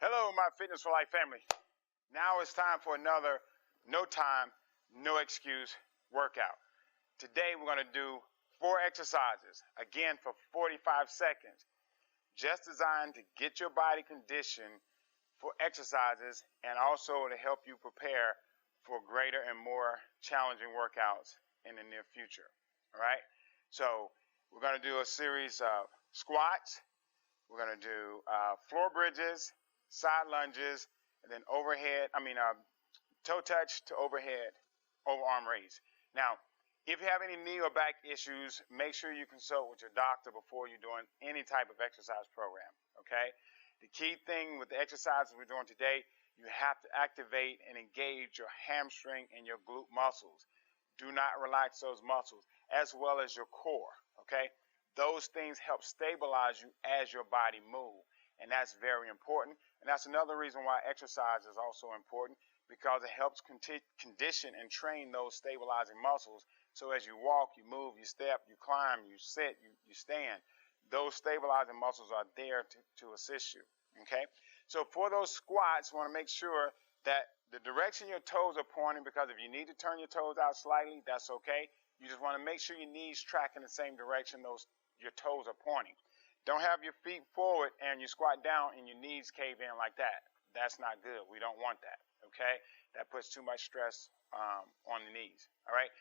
Hello, my Fitness for Life family. Now it's time for another no time, no excuse workout. Today we're going to do 4 exercises, again for 45 seconds, just designed to get your body conditioned for exercises and also to help you prepare for greater and more challenging workouts in the near future. All right? So we're going to do a series of squats. We're going to do floor bridges, side lunges, and then toe touch to overhead, overarm raise. Now, if you have any knee or back issues, make sure you consult with your doctor before you're doing any type of exercise program, okay? The key thing with the exercises we're doing today, you have to activate and engage your hamstring and your glute muscles. Do not relax those muscles, as well as your core, okay? Those things help stabilize you as your body moves. And that's very important. And that's another reason why exercise is also important, because it helps condition and train those stabilizing muscles. So as you walk, you move, you step, you climb, you sit, you stand, those stabilizing muscles are there to assist you. Okay? So for those squats, you want to make sure that the direction your toes are pointing, because if you need to turn your toes out slightly, that's okay. You just want to make sure your knees track in the same direction your toes are pointing. Don't have your feet forward and you squat down and your knees cave in like that. That's not good. We don't want that, okay? That puts too much stress on the knees, all right?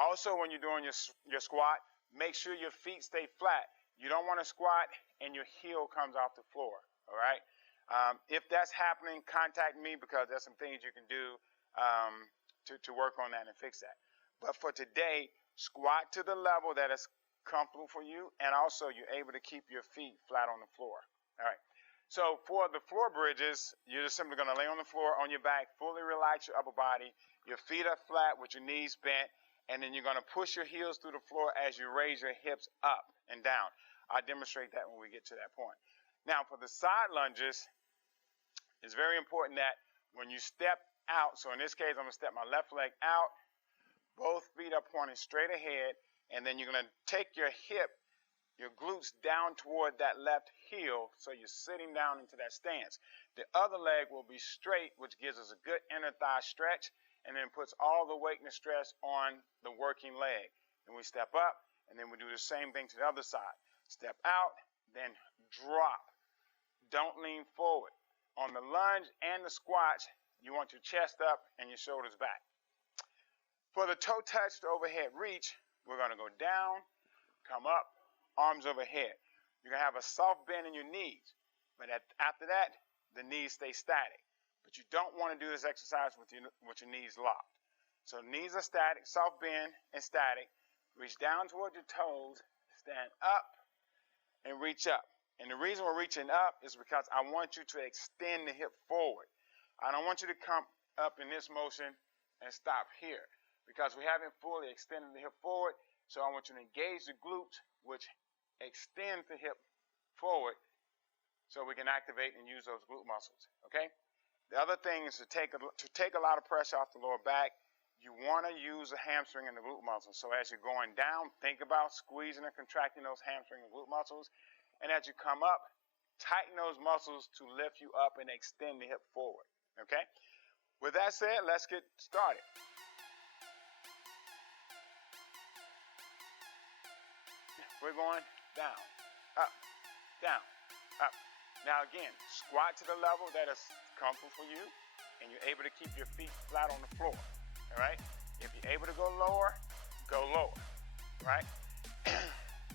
Also, when you're doing your squat, make sure your feet stay flat. You don't want to squat and your heel comes off the floor, all right? If that's happening, contact me, because there's some things you can do to work on that and fix that. But for today, squat to the level that is comfortable for you, and also you're able to keep your feet flat on the floor. All right. So for the floor bridges, you're just simply going to lay on the floor on your back, fully relax your upper body. Your feet are flat with your knees bent, and then you're going to push your heels through the floor as you raise your hips up and down. I'll demonstrate that when we get to that point. Now for the side lunges, it's very important that when you step out, so in this case, I'm going to step my left leg out, both feet are pointing straight ahead, and then you're going to take your hip, your glutes down toward that left heel, so you're sitting down into that stance. The other leg will be straight, which gives us a good inner thigh stretch, and then puts all the weight and the stress on the working leg. And we step up, and then we do the same thing to the other side. Step out, then drop. Don't lean forward. On the lunge and the squats, you want your chest up and your shoulders back. For the toe touch to overhead reach, we're going to go down, come up, arms overhead. You're going to have a soft bend in your knees, but after that, the knees stay static. But you don't want to do this exercise with your knees locked. So knees are static, soft bend and static. Reach down toward your toes, stand up, and reach up. And the reason we're reaching up is because I want you to extend the hip forward. I don't want you to come up in this motion and stop here, because we haven't fully extended the hip forward. So I want you to engage the glutes, which extends the hip forward, so we can activate and use those glute muscles, okay? The other thing is to take a lot of pressure off the lower back. You want to use the hamstring and the glute muscles. So as you're going down, think about squeezing and contracting those hamstring and glute muscles. And as you come up, tighten those muscles to lift you up and extend the hip forward, okay? With that said, let's get started. We're going down, up, down, up. Now again, squat to the level that is comfortable for you, and you're able to keep your feet flat on the floor, all right? If you're able to go lower, right?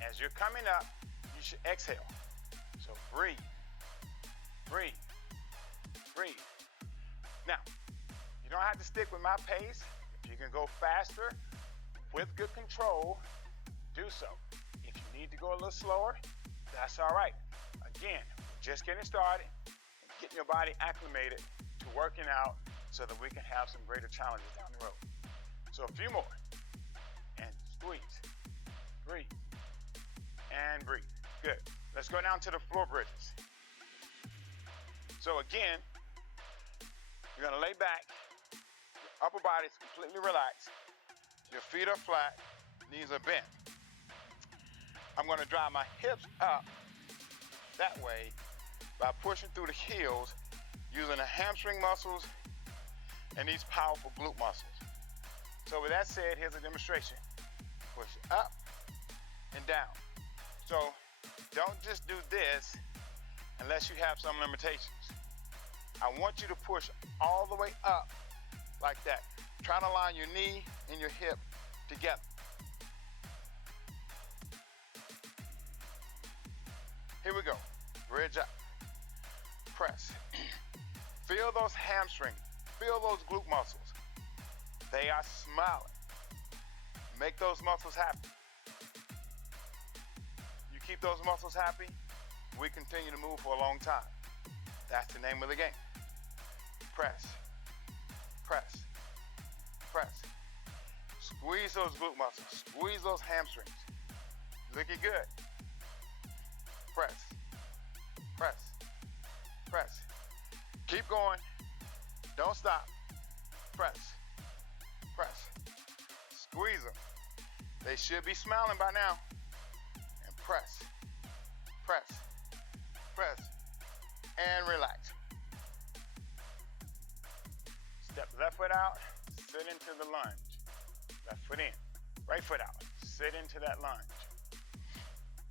As you're coming up, you should exhale. So breathe, breathe, breathe. Now, you don't have to stick with my pace. If you can go faster with good control, do so. If you need to go a little slower, that's all right. Again, just getting started and getting your body acclimated to working out so that we can have some greater challenges down the road. So a few more. And squeeze. Breathe. And breathe. Good. Let's go down to the floor bridges. So again, you're going to lay back. Your upper body is completely relaxed. Your feet are flat. Knees are bent. I'm going to drive my hips up that way by pushing through the heels using the hamstring muscles and these powerful glute muscles. So with that said, here's a demonstration. Push up and down. So don't just do this unless you have some limitations. I want you to push all the way up like that. Try to line your knee and your hip together. Here we go. Bridge up. Press. Feel those hamstrings. Feel those glute muscles. They are smiling. Make those muscles happy. You keep those muscles happy, we continue to move for a long time. That's the name of the game. Press, press, press. Squeeze those glute muscles. Squeeze those hamstrings. Looking good. Press, press, press. Keep going. Don't stop. Press, press. Squeeze them. They should be smiling by now. And press, press, press, and relax. Step left foot out, sit into the lunge. Left foot in, right foot out, sit into that lunge.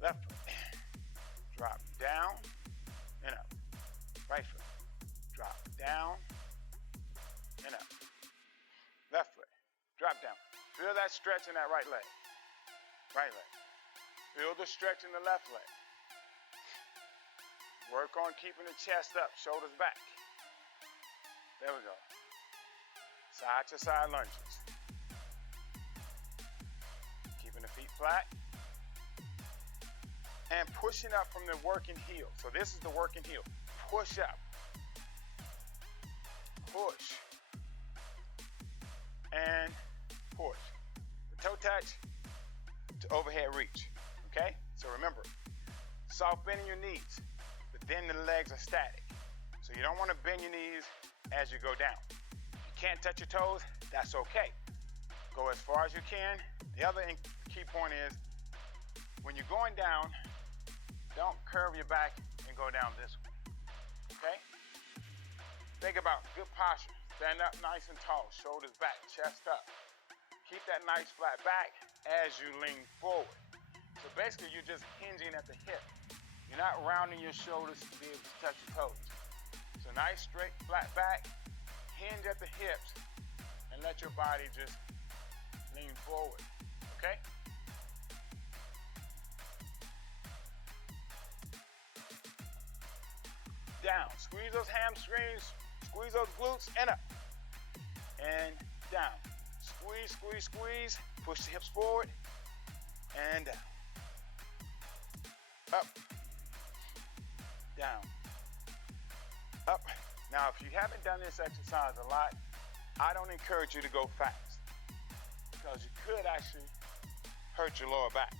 Left foot, drop down and up. Right foot, drop down and up. Left foot, drop down. Feel that stretch in that right leg. Right leg. Feel the stretch in the left leg. Work on keeping the chest up, shoulders back. There we go. Side to side lunges. Keeping the feet flat. And pushing up from the working heel. So this is the working heel. Push up. Push. And push. The toe touch to overhead reach. Okay? So remember, soft bending your knees, but then the legs are static. So you don't want to bend your knees as you go down. If you can't touch your toes, that's okay. Go as far as you can. The other key point is, when you're going down, don't curve your back and go down this way. Okay? Think about good posture. Stand up nice and tall, shoulders back, chest up. Keep that nice flat back as you lean forward. So basically, you're just hinging at the hip. You're not rounding your shoulders to be able to touch your toes. So nice, straight, flat back, hinge at the hips, and let your body just lean forward, okay? Down, squeeze those hamstrings, squeeze those glutes, and up. And down. Squeeze, squeeze, squeeze. Push the hips forward and down. Up, down, up. Now, if you haven't done this exercise a lot, I don't encourage you to go fast because you could actually hurt your lower back.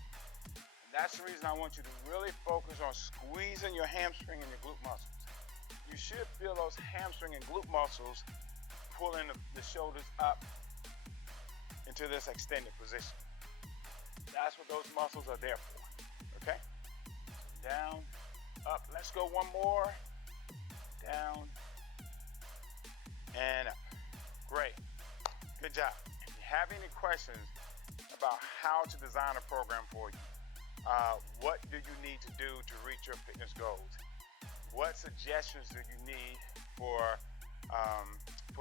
And that's the reason I want you to really focus on squeezing your hamstring and your glute muscles. You should feel those hamstring and glute muscles pulling the shoulders up into this extended position. That's what those muscles are there for, okay? Down, up. Let's go one more. Down, and up. Great. Good job. If you have any questions about how to design a program for you, what do you need to do to reach your fitness goals? What suggestions do you need for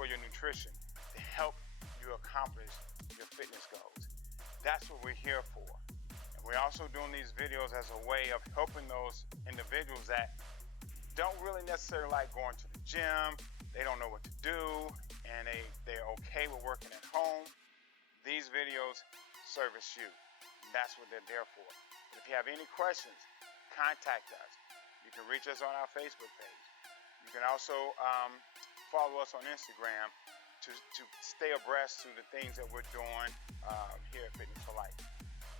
your nutrition to help you accomplish your fitness goals? That's what we're here for. And we're also doing these videos as a way of helping those individuals that don't really necessarily like going to the gym, they don't know what to do, and they're okay with working at home. These videos service you. And that's what they're there for. But if you have any questions, contact us. You can reach us on our Facebook page. You can also follow us on Instagram to stay abreast to the things that we're doing here at Fitness for Life.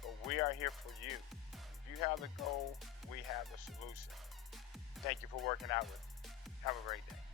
But we are here for you. If you have the goal, we have the solution. Thank you for working out with me. Have a great day.